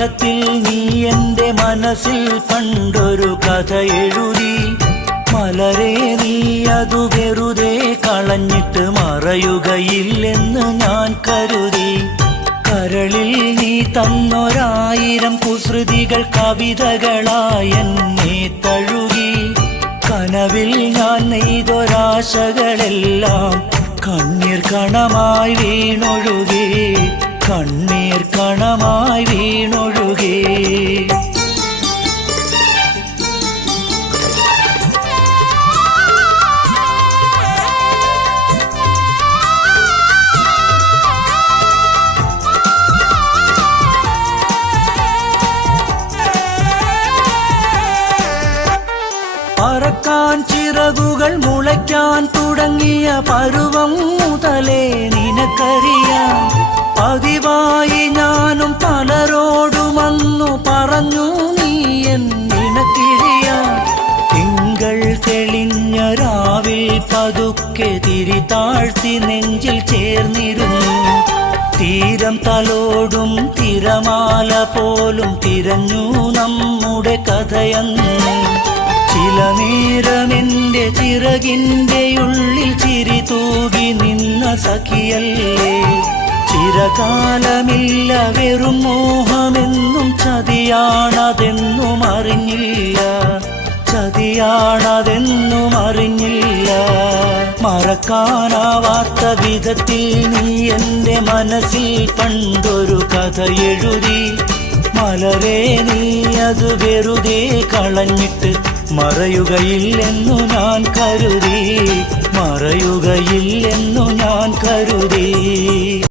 വിധത്തിൽ നീ എൻ്റെ മനസ്സിൽ പണ്ടൊരു കഥ എഴുതി. മലരെ നീ അതു വെറുതെ കളഞ്ഞിട്ട് മറയുകയില്ലെന്ന് ഞാൻ കരുതി. കരളിൽ നീ തന്നൊരായിരം കുസൃതികൾ കവിതകളായി എന്നെ തഴുകി. കനവിൽ ഞാൻ നെയ്തൊരാശകളെല്ലാം കണ്ണീർ കണമായി വീണൊഴുകി, കണ്ണീർ കണമായി വീണൊഴുകി. പറക്കാൻ ചിറകുകൾ മുളയ്ക്കാൻ തുടങ്ങിയ പരുവം മുതലേ നിനക്കറിയാം. പതിവായി ഞാനും പലരോടുമന്നു പറഞ്ഞു നീ എന്നിണക്കിഴിയാം. തിങ്കൾ തെളിഞ്ഞ രാവിൽ പതുക്കെ തിരി താഴ്ത്തി നെഞ്ചിൽ ചേർന്നിരുന്നു. തീരം തലോടും തിരമാല പോലും തിരഞ്ഞു നമ്മുടെ കഥയന്ന്. ചില നേരമെന്റെ ചിറകിന്റെ ഉള്ളിൽ ചിരി തൂകി നിന്ന സഖിയല്ലേ. ചിരകാലമില്ല വെറും മോഹമെന്നും ചതിയാണതെന്നും അറിഞ്ഞില്ല, ചതിയാണതെന്നും അറിഞ്ഞില്ല. മറക്കാനാവാത്ത വിധത്തിൽ നീ എൻ്റെ മനസ്സിൽ പണ്ടൊരു കഥ എഴുതി. മലരെ നീ അത് വെറുതെ കളഞ്ഞിട്ട് മറയുകയില്ലെന്നു ഞാൻ കരുതി, മറയുകയില്ലെന്നു ഞാൻ കരുതി.